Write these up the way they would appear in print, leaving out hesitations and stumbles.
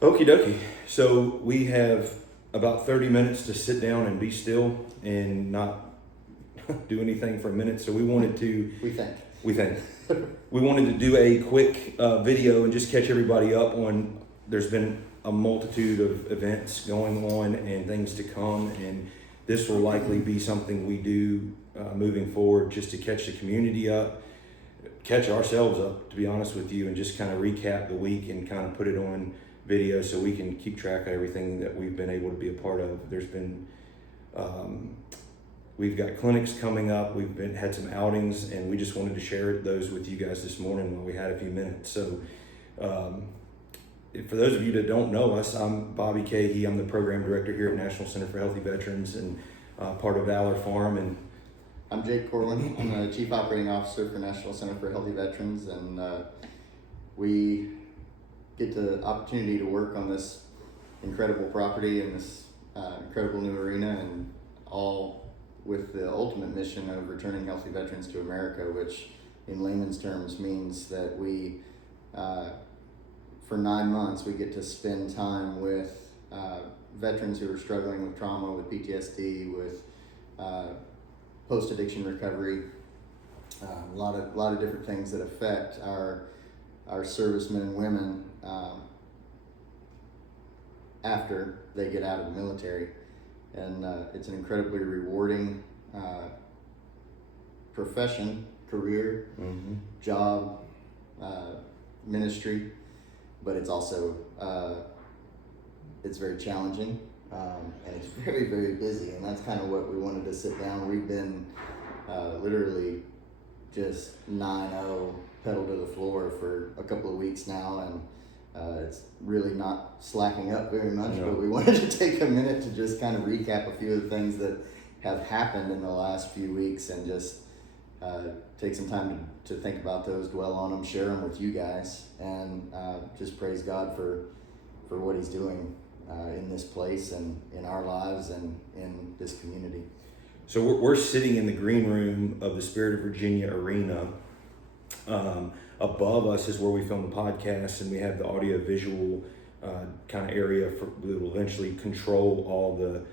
Okie dokie. So we have about 30 minutes to sit down and be still and not do anything for a minute. So we wanted to, We think. we wanted to do a quick video and just catch everybody up on, there's been a multitude of events going on and things to come. And this will likely be something we do moving forward just to catch the community up, catch ourselves up, to be honest with you, and just kind of recap the week and kind of put it on video so we can keep track of everything that we've been able to be a part of. There's been, we've got clinics coming up, had some outings, and we just wanted to share those with you guys this morning while we had a few minutes. So for those of you that don't know us, I'm Bobby Cahey. I'm the program director here at National Center for Healthy Veterans and part of Valor Farm. And I'm Jake Corwin. I'm the Chief Operating Officer for National Center for Healthy Veterans, and we get the opportunity to work on this incredible property and this incredible new arena, and all with the ultimate mission of returning healthy veterans to America, which in layman's terms means that we, for 9 months, we get to spend time with veterans who are struggling with trauma, with PTSD, with post-addiction recovery, a lot of different things that affect our servicemen and women after they get out of the military. And it's an incredibly rewarding profession, career, job, ministry, but it's also it's very challenging, and it's very, very busy, and that's kind of what we wanted to sit down. We've been literally just 9-0 pedal to the floor for a couple of weeks now, and it's really not slacking up very much, but we wanted to take a minute to just kind of recap a few of the things that have happened in the last few weeks, and just take some time to think about those, dwell on them, share them with you guys, and just praise God for what he's doing in this place and in our lives and in this community. so we're sitting in the green room of the Spirit of Virginia Arena. Above us is where we film the podcast, and we have the audio visual kind of area that will eventually control all the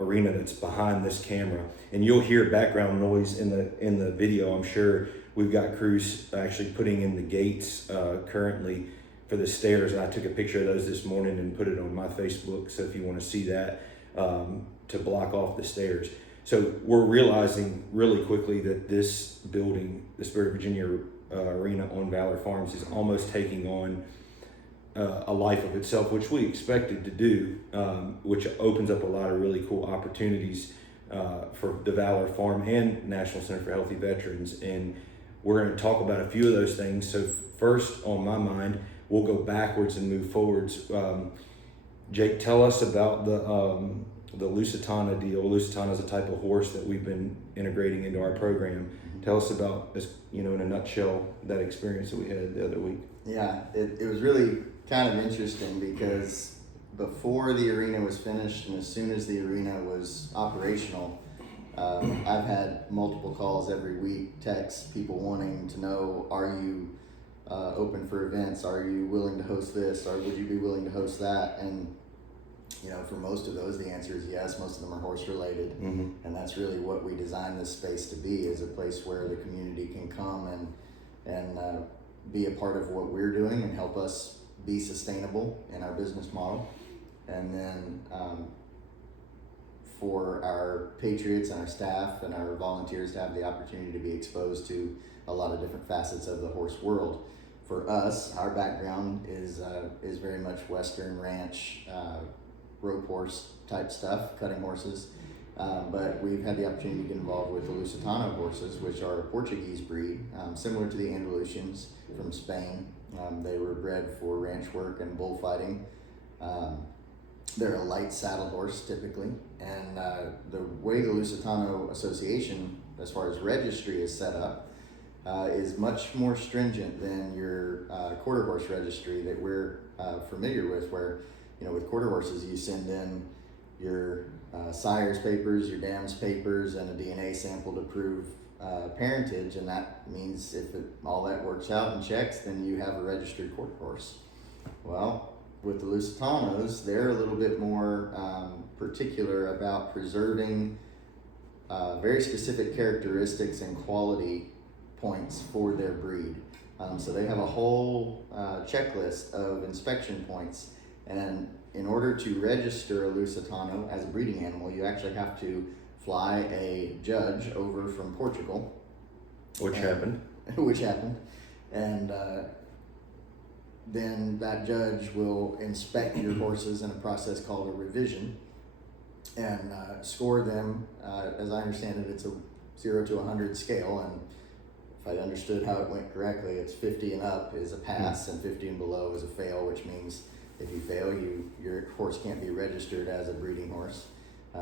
arena that's behind this camera. And you'll hear background noise in the video. I'm sure we've got crews actually putting in the gates currently for the stairs, and I took a picture of those this morning and put it on my Facebook, so if you want to see that, to block off the stairs. So we're realizing really quickly that this building, the Spirit of Virginia Arena on Valor Farms, is almost taking on a life of itself, which we expected to do, which opens up a lot of really cool opportunities for the Valor Farm and National Center for Healthy Veterans. And we're going to talk about a few of those things. So first on my mind, we'll go backwards and move forwards. Jake, tell us about the Lusitana deal. Lusitana is a type of horse that we've been integrating into our program. Tell us about, in a nutshell, that experience that we had the other week. Yeah, it was really kind of interesting because before the arena was finished and as soon as the arena was operational, I've had multiple calls every week, texts, people wanting to know, are you open for events? Are you willing to host this? Or would you be willing to host that? And for most of those, the answer is yes. Most of them are horse related, and that's really what we designed this space to be, is a place where the community can come and be a part of what we're doing and help us be sustainable in our business model. And then for our patriots and our staff and our volunteers to have the opportunity to be exposed to a lot of different facets of the horse world. For us, our background is very much Western ranch, rope horse type stuff, cutting horses, but we've had the opportunity to get involved with the Lusitano horses, which are a Portuguese breed, similar to the Andalusians from Spain. They were bred for ranch work and bullfighting. They're a light saddle horse typically, and the way the Lusitano Association, as far as registry, is set up, is much more stringent than your quarter horse registry that we're familiar with, where with quarter horses, you send in your sire's papers, your dam's papers, and a DNA sample to prove parentage, and that means if all that works out and checks, then you have a registered quarter horse. Well, with the Lusitanos, they're a little bit more particular about preserving very specific characteristics and quality points for their breed. So they have a whole checklist of inspection points, and in order to register a Lusitano as a breeding animal, you actually have to fly a judge over from Portugal. Which happened. Which happened. And then that judge will inspect your horses in a process called a revision and score them. As I understand it, it's a 0 to 100 scale, and if I understood how it went correctly, it's 50 and up is a pass, and 50 and below is a fail, which means if you fail, your horse can't be registered as a breeding horse.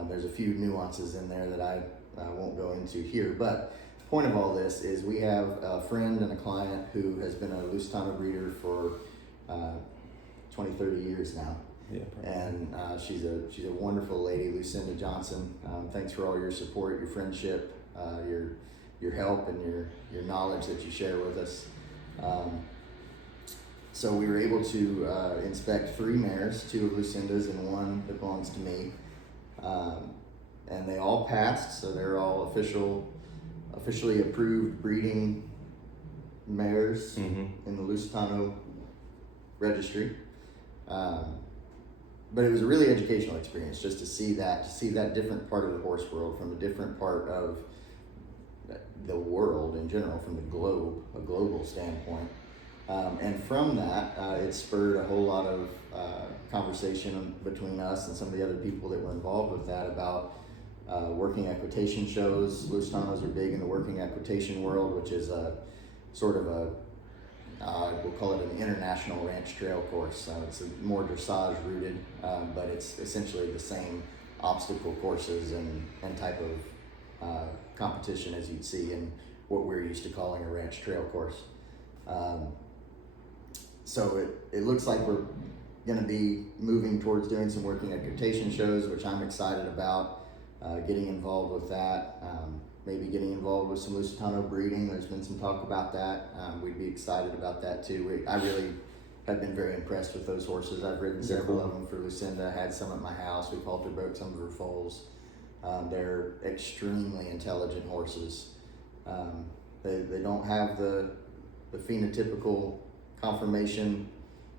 There's a few nuances in there that I won't go into here, but the point of all this is we have a friend and a client who has been a Lusitano breeder for 20, 30 years now. Yeah, and she's a wonderful lady, Lucinda Johnson. Thanks for all your support, your friendship, your help, and your knowledge that you share with us. So we were able to inspect 3 mares, 2 of Lucinda's and 1 that belongs to me, and they all passed. So they're all officially approved breeding mares in the Lusitano registry. But it was a really educational experience just to see that different part of the horse world from a different part of the world in general, from the globe, a global standpoint. And from that, it spurred a whole lot of conversation between us and some of the other people that were involved with that about working equitation shows. Lusitanos are big in the working equitation world, which is a sort of we'll call it an international ranch trail course. It's more dressage rooted, but it's essentially the same obstacle courses and type of competition as you'd see in what we're used to calling a ranch trail course. So it looks like we're going to be moving towards doing some working equitation shows, which I'm excited about, getting involved with that. Maybe getting involved with some Lusitano breeding. There's been some talk about that. We'd be excited about that too. I really have been very impressed with those horses. I've ridden several of them for Lucinda, had some at my house. We've halter broke some of her foals. They're extremely intelligent horses. They don't have the phenotypical conformation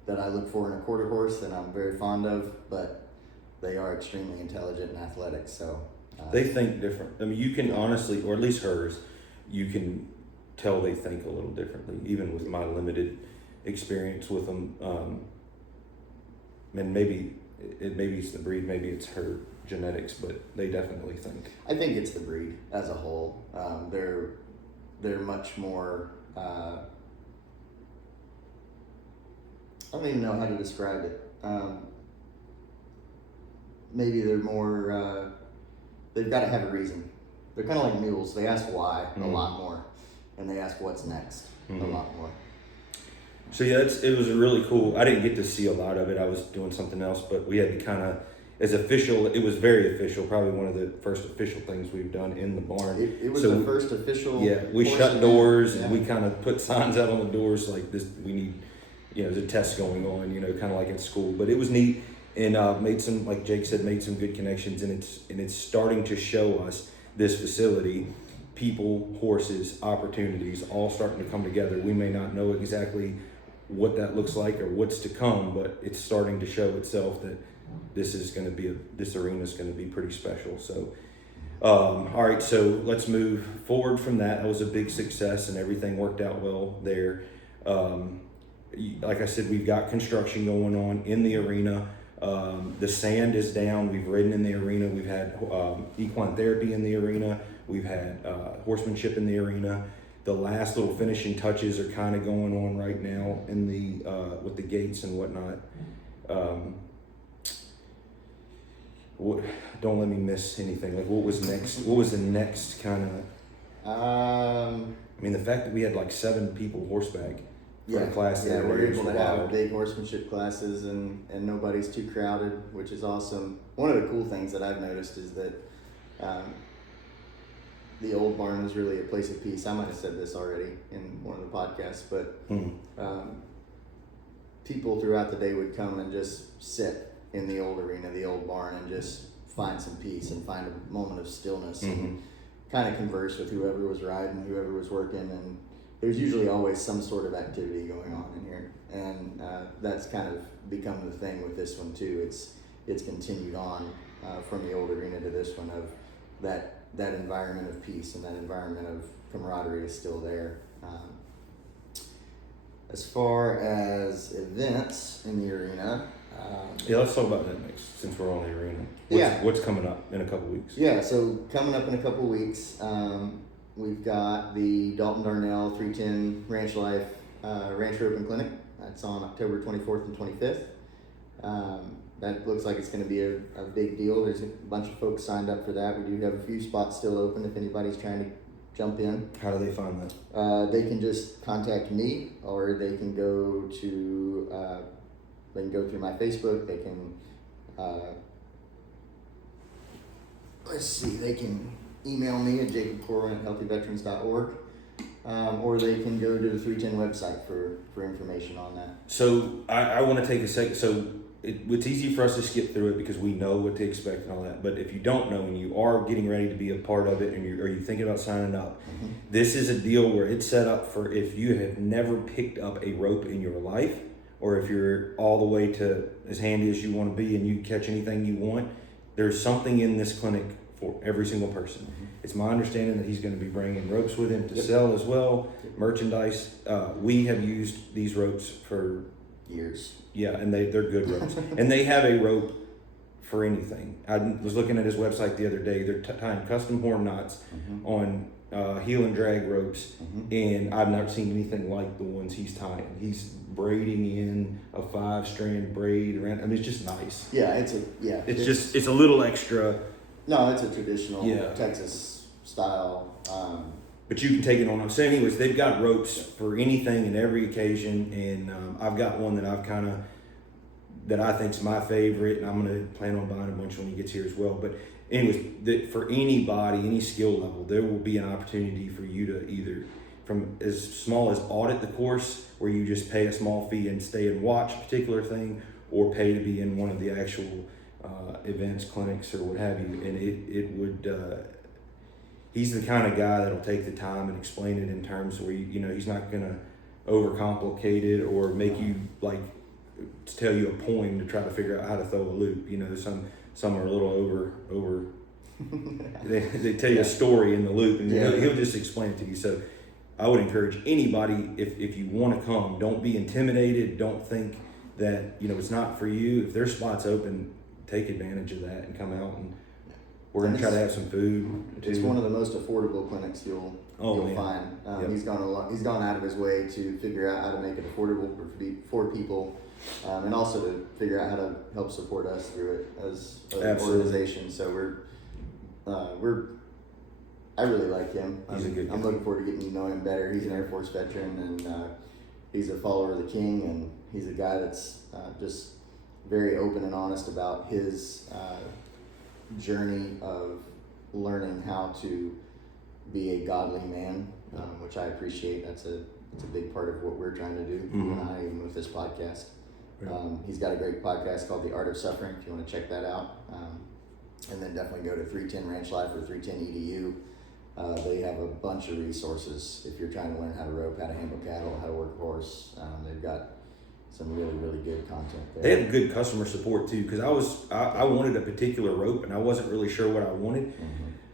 that I look for in a quarter horse that I'm very fond of, but they are extremely intelligent and athletic. So they think different. I mean, you can honestly, or at least hers, you can tell they think a little differently, even with my limited experience with them. And maybe it's the breed, maybe it's her genetics, but they definitely think. I think it's the breed as a whole. They're much more. I don't even know how to describe it. Maybe they're more. They've got to have a reason. They're kind of like mules. They ask why a lot more, and they ask what's next a lot more. So yeah, it was a really cool. I didn't get to see a lot of it. I was doing something else, but we had to kind of, as official. It was very official. Probably one of the first official things we've done in the barn. It was the first official. Yeah, we shut doors and we kind of put signs out on the doors like this. We need, there's a test going on. Kind of like at school. But it was neat. And made some, like Jake said, made some good connections, and it's starting to show us this facility, people, horses, opportunities, all starting to come together. We may not know exactly what that looks like or what's to come, but it's starting to show itself that this arena is going to be pretty special. So, all right, so let's move forward from that. That was a big success, and everything worked out well there. Like I said, we've got construction going on in the arena. The sand is down. We've ridden in the arena. We've had equine therapy in the arena. We've had horsemanship in the arena. The last little finishing touches are kind of going on right now in the with the gates and whatnot. Don't let me miss anything. Like, what was next? What was the next kind of? I mean, the fact that we had like 7 people horseback. For the class we're able to have big horsemanship classes and nobody's too crowded, which is awesome. One of the cool things that I've noticed is that the old barn was really a place of peace. I might have said this already in one of the podcasts, but people throughout the day would come and just sit in the old arena, the old barn, and just find some peace and find a moment of stillness and kind of converse with whoever was riding, whoever was working, and there's usually always some sort of activity going on in here, and that's kind of become the thing with this one too. It's continued on from the old arena to this one, of that environment of peace and that environment of camaraderie is still there. As far as events in the arena, Yeah, let's talk about that next, since we're on the arena. What's coming up in a couple weeks? Yeah, so coming up in a couple weeks, we've got the Dalton Darnell 310 Ranch Life Ranch Roping Clinic. That's on October 24th and 25th. That looks like it's going to be a big deal. There's a bunch of folks signed up for that. We do have a few spots still open if anybody's trying to jump in. How do they find that? They can just contact me, or they can go to through my Facebook. They can they can email me at jacobcorwin@healthyveterans.org, or they can go to the 310 website for information on that. So I want to take a second. So it's easy for us to skip through it because we know what to expect and all that. But if you don't know and you are getting ready to be a part of it, and are you thinking about signing up, this is a deal where it's set up for if you have never picked up a rope in your life, or if you're all the way to as handy as you want to be and you catch anything you want, there's something in this clinic for every single person. It's my understanding that he's going to be bringing ropes with him to sell as well, merchandise. We have used these ropes for years. Yeah, and they're good ropes. And they have a rope for anything. I was looking at his website the other day. They're tying custom horn knots on heel and drag ropes, and I've never seen anything like the ones he's tying. He's braiding in a 5-strand braid around. I mean, it's just nice. Yeah, it's a little extra. No, it's a traditional Texas style. But you can take it on. So anyways, they've got ropes for anything and every occasion, and I've got one that I think's my favorite, and I'm going to plan on buying a bunch when he gets here as well. But anyways, for anybody, any skill level, there will be an opportunity for you to either, from as small as audit the course, where you just pay a small fee and stay and watch a particular thing, or pay to be in one of the actual events, clinics, or what have you. And it would... he's the kind of guy that'll take the time and explain it in terms where he's not gonna overcomplicate it or make you tell you a poem to try to figure out how to throw a loop. Some are a little over. they tell you a story in the loop, and he'll just explain it to you. So I would encourage anybody, if you want to come, don't be intimidated. Don't think that it's not for you. If there's spots open, take advantage of that and come out, and we're going to try to have some food too. It's one of the most affordable clinics you'll find. He's gone out of his way to figure out how to make it affordable for people, and also to figure out how to help support us through it as an organization. So I really like him. He's a good guy. I'm looking forward to getting to know him better. He's an Air Force veteran, and he's a follower of the King, and he's a guy that's just very open and honest about his journey of learning how to be a godly man, which I appreciate. It's a big part of what we're trying to do, you and I, even with this podcast. He's got a great podcast called The Art of Suffering, if you want to check that out. And then definitely go to 310 Ranch Life or 310 EDU. They have a bunch of resources if you're trying to learn how to rope, how to handle cattle, how to work a horse. They've got some really, really good content there. They have good customer support too, because I wanted a particular rope and I wasn't really sure what I wanted.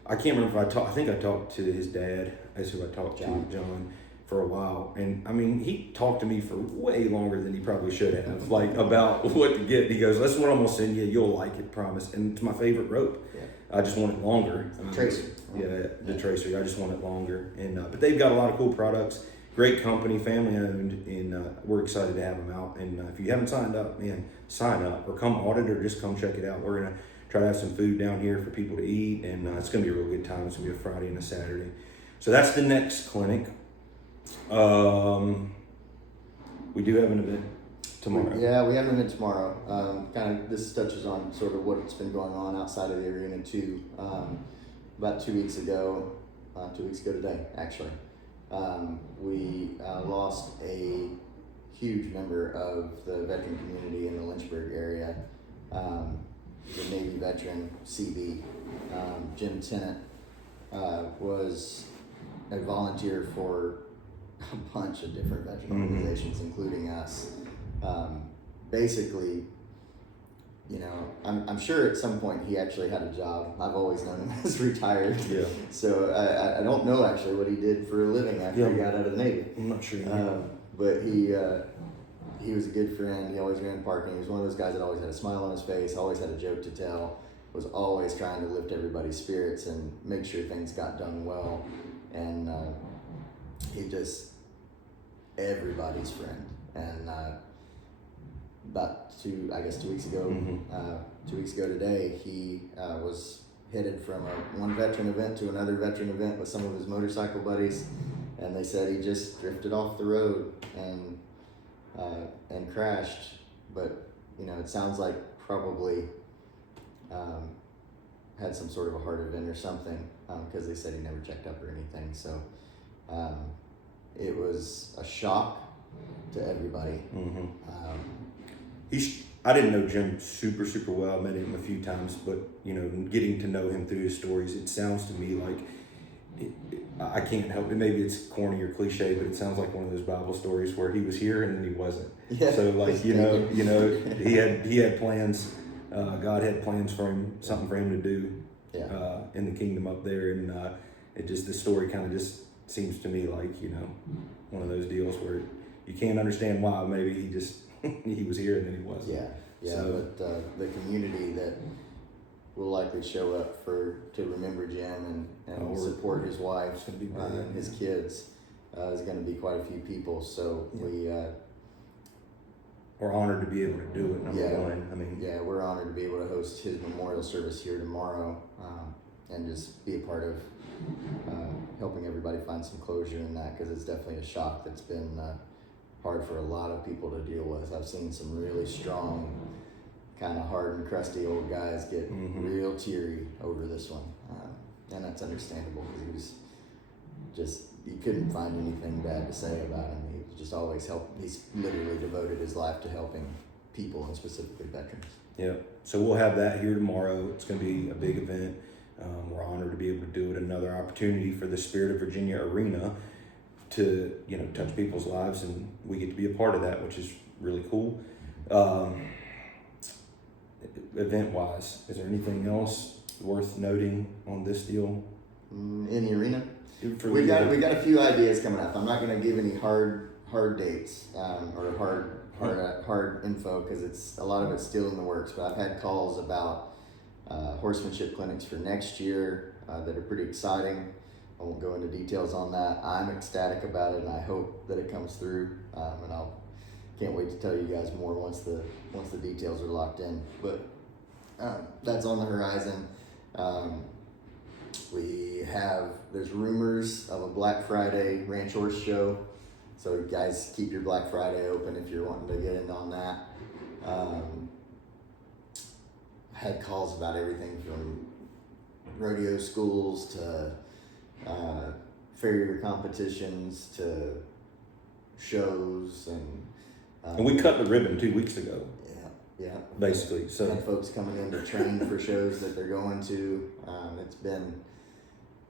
I can't remember if I think I talked to his dad. That's who I talked to, John, for a while. And I mean, he talked to me for way longer than he probably should have, about what to get. He goes, "That's what I'm gonna send you. You'll like it, promise." And it's my favorite rope. I just want it longer. Tracer. The Tracer. I just want it longer. And but they've got a lot of cool products. Great company, family owned, and we're excited to have them out. And if you haven't signed up, man, sign up or come audit or just come check it out. We're gonna try to have some food down here for people to eat, and it's gonna be a real good time. It's gonna be a Friday and a Saturday. So that's the next clinic. We do have an event tomorrow. Yeah, we have an event tomorrow. This touches on sort of what's been going on outside of the arena too. About 2 weeks ago today, actually. We lost a huge member of the veteran community in the Lynchburg area. The Navy veteran, CB, Jim Tennant, was a volunteer for a bunch of different veteran organizations, including us. Basically, you know, I'm sure at some point he actually had a job. I've always known him as retired. Yeah. So I don't know actually what he did for a living after he got out of the Navy. I'm not sure. But he was a good friend. He always ran parking. He was one of those guys that always had a smile on his face, always had a joke to tell, was always trying to lift everybody's spirits and make sure things got done well. And he just everybody's friend. And about 2 weeks ago, 2 weeks ago today, he was headed from one veteran event to another veteran event with some of his motorcycle buddies, and they said he just drifted off the road and crashed. But you know, it sounds like probably had some sort of a heart event or something, because they said he never checked up or anything. So it was a shock to everybody. I didn't know Jim super well. I met him a few times, but you know, getting to know him through his stories, it sounds to me like I can't help it. Maybe it's corny or cliche, but it sounds like one of those Bible stories where he was here and then he wasn't. Yeah. So like he had plans. God had plans for him, something for him to do in the kingdom up there, and the story kind of just seems to me like, you know, one of those deals where you can't understand why. Maybe he just he was here and then he wasn't. But the community that will likely show up to remember Jim and support his wife and his kids is going to be quite a few people. So we're honored to be able to do it. Number one, I mean, we're honored to be able to host his memorial service here tomorrow, and just be a part of helping everybody find some closure in that, because it's definitely a shock that's been hard for a lot of people to deal with. I've seen some really strong, kind of hard and crusty old guys get real teary over this one, and that's understandable, because he was just, you couldn't find anything bad to say about him. He just always helped. He's literally devoted his life to helping people, and specifically veterans. Yeah, so we'll have that here tomorrow. It's going to be a big event. We're honored to be able to do it. Another opportunity for the Spirit of Virginia Arena to, you know, touch people's lives, and we get to be a part of that, which is really cool. Event-wise, is there anything else worth noting on this deal? In the arena, we got a few ideas coming up. I'm not going to give any hard dates or hard info, because a lot of it's still in the works. But I've had calls about horsemanship clinics for next year that are pretty exciting. I won't go into details on that. I'm ecstatic about it, and I hope that it comes through. And can't wait to tell you guys more once the details are locked in. But that's on the horizon. There's rumors of a Black Friday ranch horse show. So you guys keep your Black Friday open if you're wanting to get in on that. Had calls about everything from rodeo schools to farrier competitions to shows, and we cut the ribbon 2 weeks ago. Yeah. Basically, so had folks coming in to train for shows that they're going to. It's been,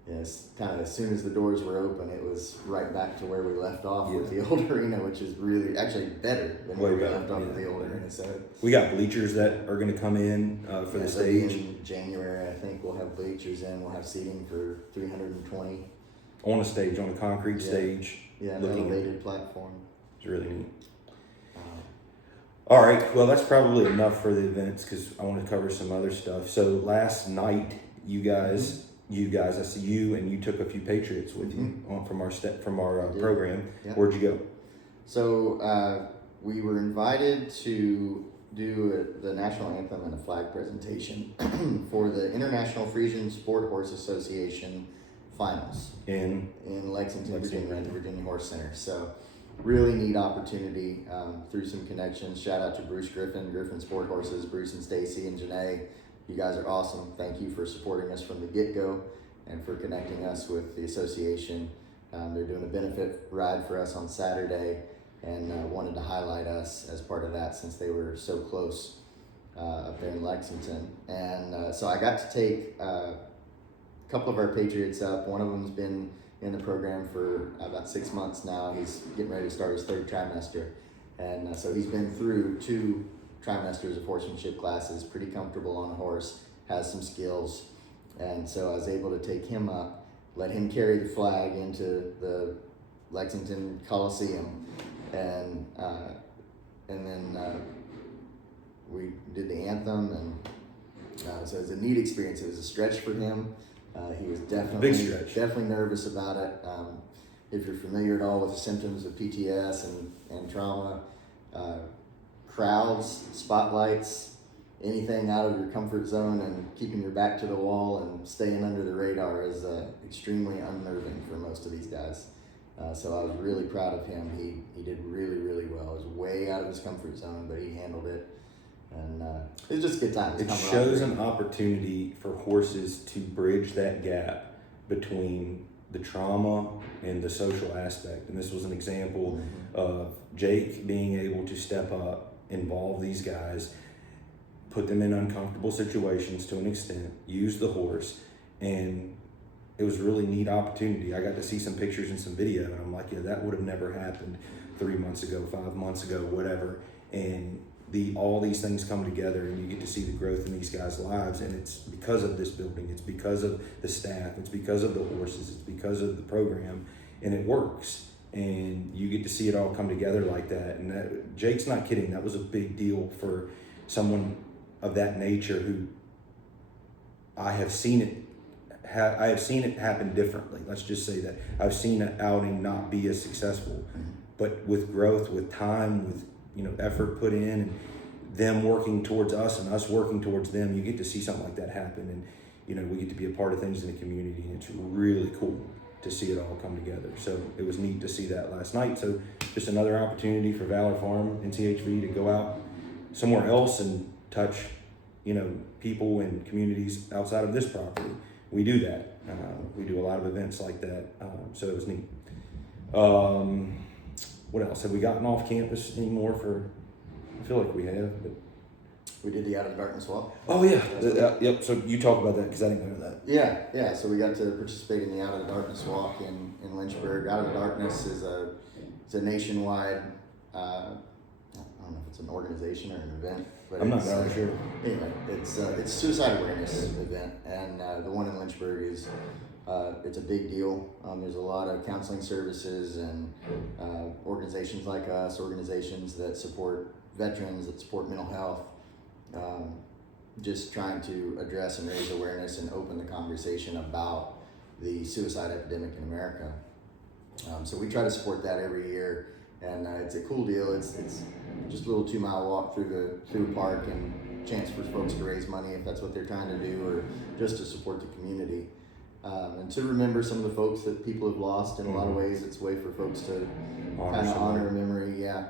it's kind of as soon as the doors were open, it was right back to where we left off with the old arena, which is really actually better than where we left off with the old arena. So we got bleachers that are going to come in for the stage. In January, I think we'll have bleachers in. We'll have seating for 320 on a stage, on a concrete stage. Yeah, an elevated platform. It's really neat. All right, well, that's probably enough for the events, because I want to cover some other stuff. So last night, you guys, I see you, and you took a few Patriots with you from our program. Yep. Where'd you go? So we were invited to do the national anthem and a flag presentation for the International Frisian Sport Horse Association finals in Lexington, Virginia, at the Virginia Horse Center. So really neat opportunity through some connections. Shout out to Bruce Griffin Sport Horses, Bruce and Stacy and Janae. You guys are awesome. Thank you for supporting us from the get-go and for connecting us with the association. They're doing a benefit ride for us on Saturday. and wanted to highlight us as part of that since they were so close up there in Lexington. And so I got to take a couple of our Patriots up. One of them's been in the program for about 6 months now. He's getting ready to start his 3rd trimester. And so he's been through 2 trimesters of horsemanship classes, pretty comfortable on a horse, has some skills. And so I was able to take him up, let him carry the flag into the Lexington Coliseum, and then we did the anthem, and so it was a neat experience. It was a stretch for him. He was definitely nervous about it. If you're familiar at all with the symptoms of PTS and trauma, crowds, spotlights, anything out of your comfort zone and keeping your back to the wall and staying under the radar is extremely unnerving for most of these guys. So I was really proud of him. He did really, really well. It was way out of his comfort zone, but he handled it. And it was just a good time. It shows an opportunity for horses to bridge that gap between the trauma and the social aspect. And this was an example of Jake being able to step up, involve these guys, put them in uncomfortable situations to an extent, use the horse, and it was a really neat opportunity. I got to see some pictures and some video, and I'm like, yeah, that would have never happened 3 months ago, 5 months ago, whatever. And all these things come together, and you get to see the growth in these guys' lives, and it's because of this building, it's because of the staff, it's because of the horses, it's because of the program, and it works. And you get to see it all come together like that. And Jake's not kidding. That was a big deal for someone of that nature who I have seen it happen differently. Let's just say that I've seen an outing not be as successful, but with growth, with time, with effort put in, and them working towards us and us working towards them, you get to see something like that happen. And we get to be a part of things in the community, and it's really cool to see it all come together. So it was neat to see that last night. So just another opportunity for Valor Farm, NCHV, to go out somewhere else and touch people and communities outside of this property. We do that. We do a lot of events like that. So it was neat. What else? Have we gotten off campus anymore I feel like we have, but. We did the Out of Darkness Walk. Oh yeah, yep. So you talk about that because I didn't know that. Yeah. So we got to participate in the Out of the Darkness Walk in Lynchburg. Out of the Darkness is a nationwide. I don't know if it's an organization or an event, but I'm not really sure. Anyway, it's a suicide awareness event, and the one in Lynchburg is. It's a big deal. There's a lot of counseling services and organizations like us, organizations that support veterans, that support mental health, just trying to address and raise awareness and open the conversation about the suicide epidemic in America. So we try to support that every year, and it's a cool deal. It's just a little 2-mile walk through the park, and chance for folks to raise money if that's what they're trying to do, or just to support the community. And to remember some of the folks that people have lost. In a lot of ways, it's a way for folks to kind of honor memory. Yeah.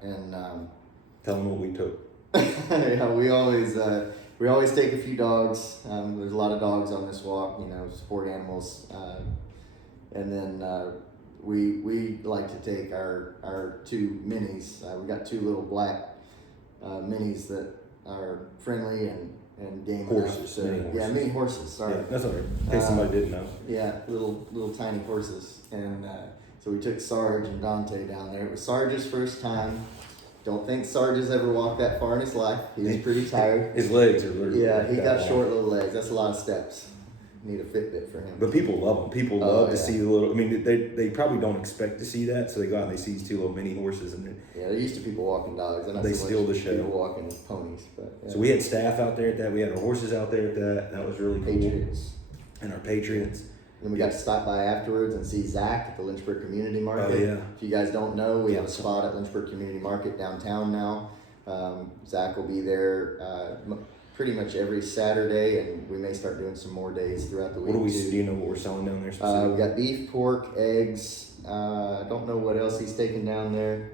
And tell them what we took. Yeah, we always take a few dogs. There's a lot of dogs on this walk, support animals. And then we like to take our 2 minis. We got 2 little black minis that are friendly and game horses. Mini horses. Yeah, mini horses. Sorry, yeah, that's all right. In case somebody didn't know. Yeah, little tiny horses, and so we took Sarge and Dante down there. It was Sarge's first time. Don't think Sarge has ever walked that far in his life. He was pretty tired. His legs are literally. Yeah, he got short little legs. That's a lot of steps. Need a Fitbit for him. But people love them. People love to see the little. I mean, they probably don't expect to see that, so they go out and they see these 2 little mini horses, and they're used to people walking dogs. And they steal the show. People walking ponies, but yeah. So we had staff out there at that. We had our horses out there at that. That was really cool. Patriots. And our Patriots. And we got to stop by afterwards and see Zach at the Lynchburg Community Market. Oh yeah. If you guys don't know, we have a spot at Lynchburg Community Market downtown now. Zach will be there pretty much every Saturday, and we may start doing some more days throughout the week. Do you know what we're selling down there specifically? We got beef, pork, eggs. I don't know what else he's taking down there.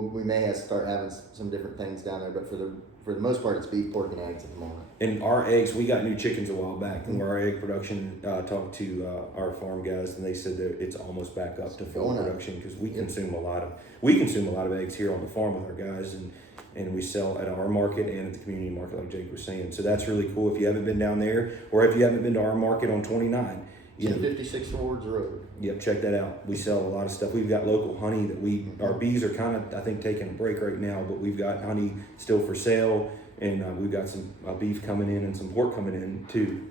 we may start having some different things down there, but for the most part, it's beef, pork, and eggs at the moment. And our eggs, we got new chickens a while back, and our egg production, talked to our farm guys, and they said that it's almost back up to full production because we consume a lot of eggs here on the farm with our guys, and we sell at our market and at the community market, like Jake was saying. So that's really cool. If you haven't been down there, or if you haven't been to our market on 29, 1056 Fords Road. Yep, check that out. We sell a lot of stuff. We've got local honey that our bees are kind of, I think, taking a break right now, but we've got honey still for sale, and we've got some beef coming in and some pork coming in too.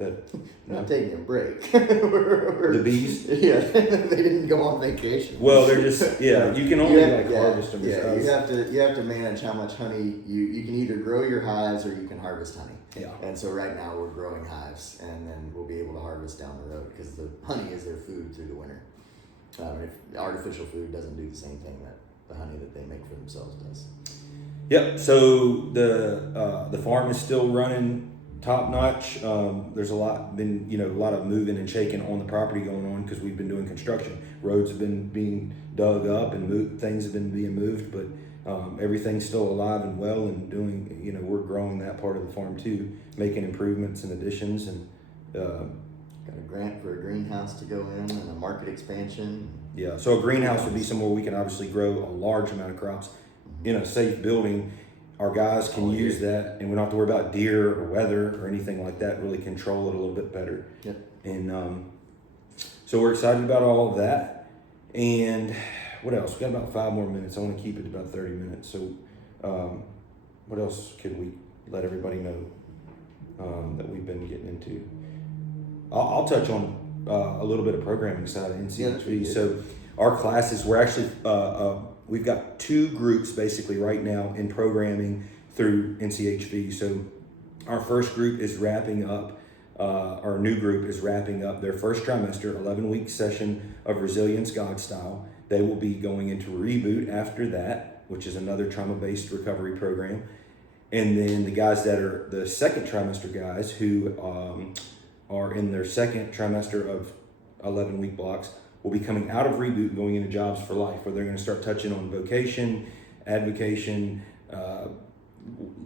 Not taking a break. The bees? Yeah, they didn't go on vacation. Well, they're just, you can only harvest them. Yeah, you have to manage how much honey you can either grow your hives or you can harvest honey. Yeah. And so right now we're growing hives, and then we'll be able to harvest down the road because the honey is their food through the winter. If artificial food doesn't do the same thing that the honey that they make for themselves does. Yep. So the farm is still running top notch. There's a lot of moving and shaking on the property going on because we've been doing construction. Roads have been being dug up and things have been being moved, but everything's still alive and well and doing. We're growing that part of the farm too, making improvements and additions, and got a grant for a greenhouse to go in and a market expansion. Yeah. So a greenhouse would be somewhere we can obviously grow a large amount of crops in a safe building. Our guys can use that, and we don't have to worry about deer or weather or anything like that. Really control it a little bit better. Yep. And so we're excited about all of that. And what else? We got about 5 more minutes. I want to keep it about 30 minutes. So what else could we let everybody know that we've been getting into? I'll touch on a little bit of programming side of NCHV. So our classes, we're actually we've got 2 groups basically right now in programming through NCHV. So our first group is wrapping up, our new group is wrapping up their first trimester, 11-week session of Resilience God Style. They will be going into Reboot after that, which is another trauma-based recovery program. And then the guys that are the second trimester guys who are in their second trimester of 11-week blocks will be coming out of Reboot and going into Jobs for Life, where they're going to start touching on vocation, advocation,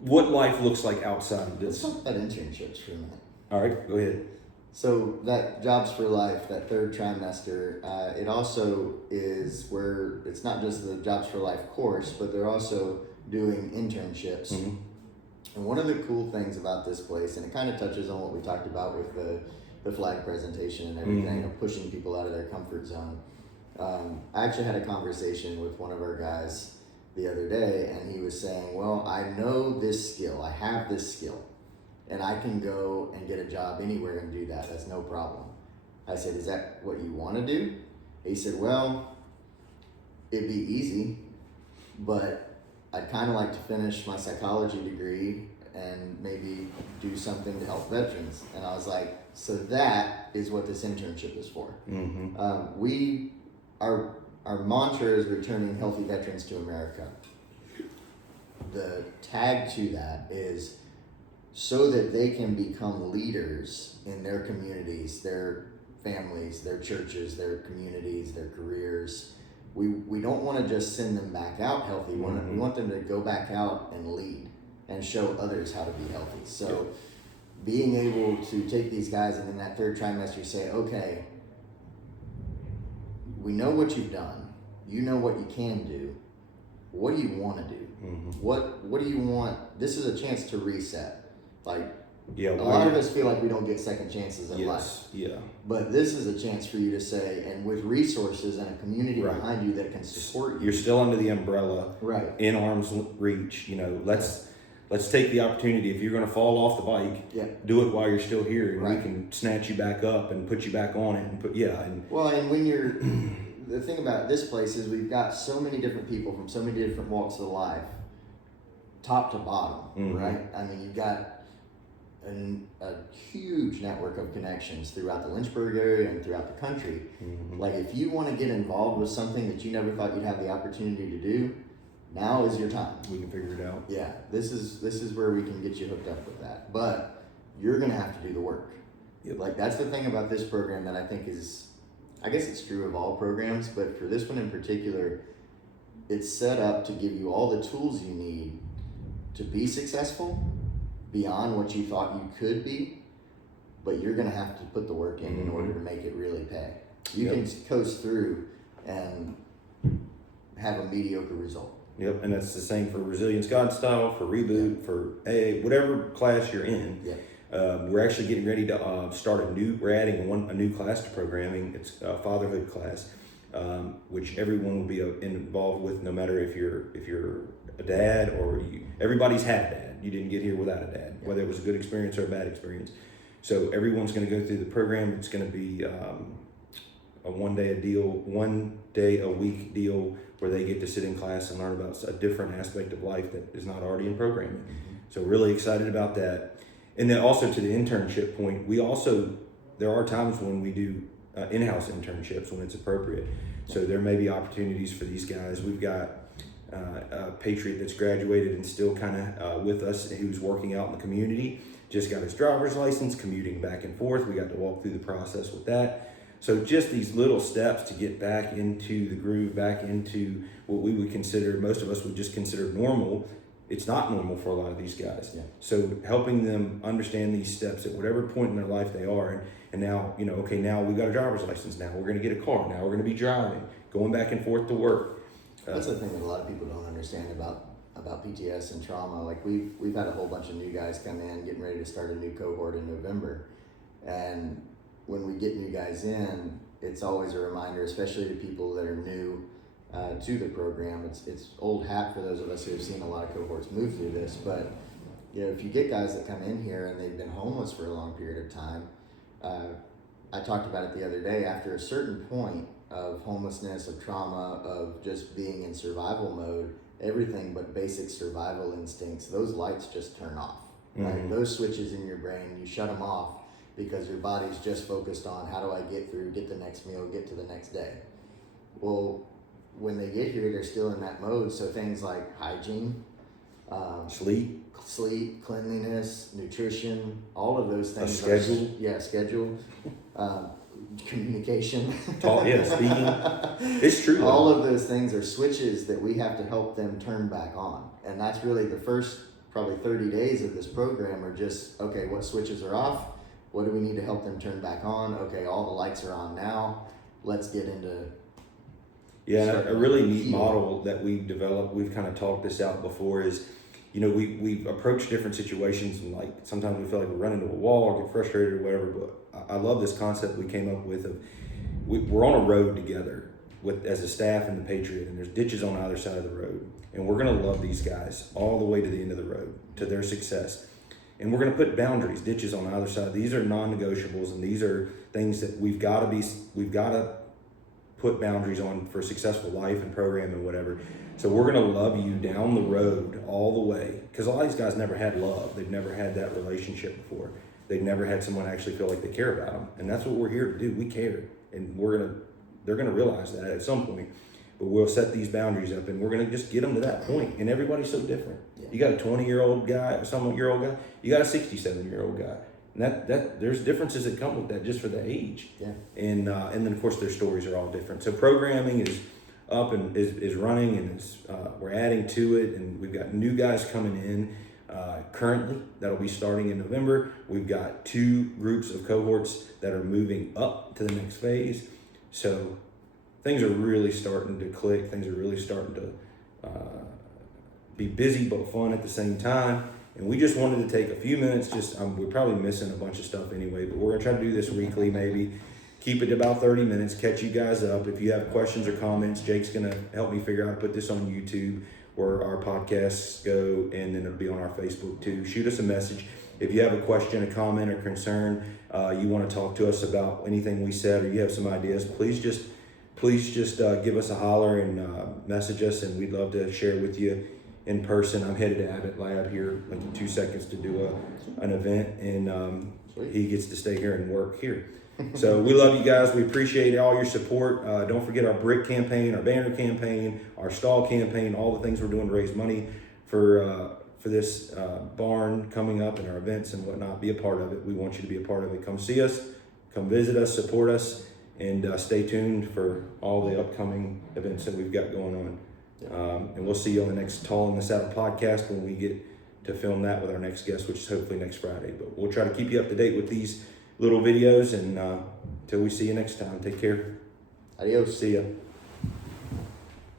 what life looks like outside of this. Let's talk about internships for a minute. All right, go ahead. So that Jobs for Life, that third trimester, it also is where it's not just the Jobs for Life course, but they're also doing internships. Mm-hmm. And one of the cool things about this place, and it kind of touches on what we talked about with the flag presentation and everything, of pushing people out of their comfort zone. I actually had a conversation with one of our guys the other day, and he was saying, well, I know this skill, I have this skill, and I can go and get a job anywhere and do that. That's no problem. I said, is that what you want to do? He said, well, it'd be easy, but I'd kind of like to finish my psychology degree and maybe do something to help veterans. And I was like, so that is what this internship is for. Mm-hmm. Our mantra is returning healthy veterans to America. The tag to that is so that they can become leaders in their communities, their families, their churches, their communities, their careers. We don't want to just send them back out healthy. We want them to go back out and lead and show others how to be healthy. So being able to take these guys and in that third trimester say, okay, we know what you've done. You know what you can do. What do you want to do? Mm-hmm. What do you want? This is a chance to reset. Like, a lot of us feel like we don't get second chances in life. Yeah. But this is a chance for you to say, and with resources and a community behind you that can support you. You're still under the umbrella, right? In arm's reach. Let's take the opportunity. If you're going to fall off the bike, do it while you're still here, and we can snatch you back up and put you back on it. And when you're the thing about this place is we've got so many different people from so many different walks of life, top to bottom, right? I mean, you've got a huge network of connections throughout the Lynchburg area and throughout the country. Mm-hmm. Like, if you want to get involved with something that you never thought you'd have the opportunity to do, now is your time. We can figure it out. Yeah, this is where we can get you hooked up with that. But you're going to have to do the work. Yep. Like, that's the thing about this program that I think is, I guess it's true of all programs, but for this one in particular, it's set up to give you all the tools you need to be successful beyond what you thought you could be, but you're going to have to put the work in order to make it really pay. You can coast through and have a mediocre result. Yep, and that's the same for Resilience God Style, for Reboot, for AA, whatever class you're in. We're actually getting ready to start we're adding a new class to programming. It's a fatherhood class, which everyone will be involved with, no matter if you're a dad or everybody's had a dad. You didn't get here without a dad, whether it was a good experience or a bad experience. So everyone's going to go through the program. It's going to be a one day a week deal where they get to sit in class and learn about a different aspect of life that is not already in programming. So really excited about that. And then also to the internship point, there are times when we do in-house internships when it's appropriate. So there may be opportunities for these guys. We've got a Patriot that's graduated and still kind of with us, who's working out in the community, just got his driver's license, commuting back and forth. We got to walk through the process with that. So just these little steps to get back into the groove, back into what we would consider, most of us would just consider normal. It's not normal for a lot of these guys. So helping them understand these steps at whatever point in their life they are. And now, now we got a driver's license. Now we're going to get a car. Now we're going to be driving, going back and forth to work. That's the thing that a lot of people don't understand about PTS and trauma. Like we've had a whole bunch of new guys come in, getting ready to start a new cohort in November. And when we get new guys in, it's always a reminder, especially to people that are new to the program. It's old hat for those of us who have seen a lot of cohorts move through this. But if you get guys that come in here and they've been homeless for a long period of time, I talked about it the other day. After a certain point of homelessness, of trauma, of just being in survival mode, everything but basic survival instincts, those lights just turn off. Right? Those switches in your brain, you shut them off because your body's just focused on how do I get through, get the next meal, get to the next day. Well, when they get here, they're still in that mode. So things like hygiene, sleep, cleanliness, nutrition, all of those things. Schedule, communication. Speaking. It's true. All of those things are switches that we have to help them turn back on. And that's really the first probably 30 days of this program are just, okay, what switches are off? What do we need to help them turn back on? Okay, all the lights are on now. Let's get into... A really neat model that we've developed, we've kind of talked this out before, is, we've approached different situations and like sometimes we feel like we run into a wall or get frustrated or whatever, but I love this concept we came up with of we're on a road together as a staff in the Patriot, and there's ditches on either side of the road, and we're going to love these guys all the way to the end of the road, to their success. And we're going to put boundaries, ditches on either side. These are non-negotiables, and these are things that we've got to put boundaries on for successful life and program and whatever. So we're going to love you down the road all the way, because a lot of these guys never had love. They've never had that relationship before. They've never had someone actually feel like they care about them, and that's what we're here to do. We care, and they're going to realize that at some point. But we'll set these boundaries up, and we're going to just get them to that point. And everybody's so different. You got a 20-year-old guy, a some-year-old guy. You got a 67-year-old guy. And that there's differences that come with that just for the age. And then of course their stories are all different. So programming is up and is running, and we're adding to it, and we've got new guys coming in currently that'll be starting in November. We've got 2 groups of cohorts that are moving up to the next phase. So things are really starting to click. Things are really starting to be busy but fun at the same time. And we just wanted to take a few minutes, we're probably missing a bunch of stuff anyway, but we're going to try to do this weekly maybe. Keep it to about 30 minutes, catch you guys up. If you have questions or comments, Jake's going to help me figure out how to put this on YouTube where our podcasts go, and then it'll be on our Facebook too. Shoot us a message. If you have a question, a comment, or concern, you want to talk to us about anything we said, or you have some ideas, please just give us a holler and message us, and we'd love to share with you in person. I'm headed to Abbott Lab here like in 2 seconds to do an event, and he gets to stay here and work here. So we love you guys. We appreciate all your support. Don't forget our brick campaign, our banner campaign, our stall campaign, all the things we're doing to raise money for this barn coming up, and our events and whatnot. Be a part of it. We want you to be a part of it. Come see us, come visit us, support us, and stay tuned for all the upcoming events that we've got going on. And we'll see you on the next Tall in the Saddle podcast when we get to film that with our next guest, which is hopefully next Friday. But we'll try to keep you up to date with these little videos, and until we see you next time, take care. Adios. See ya.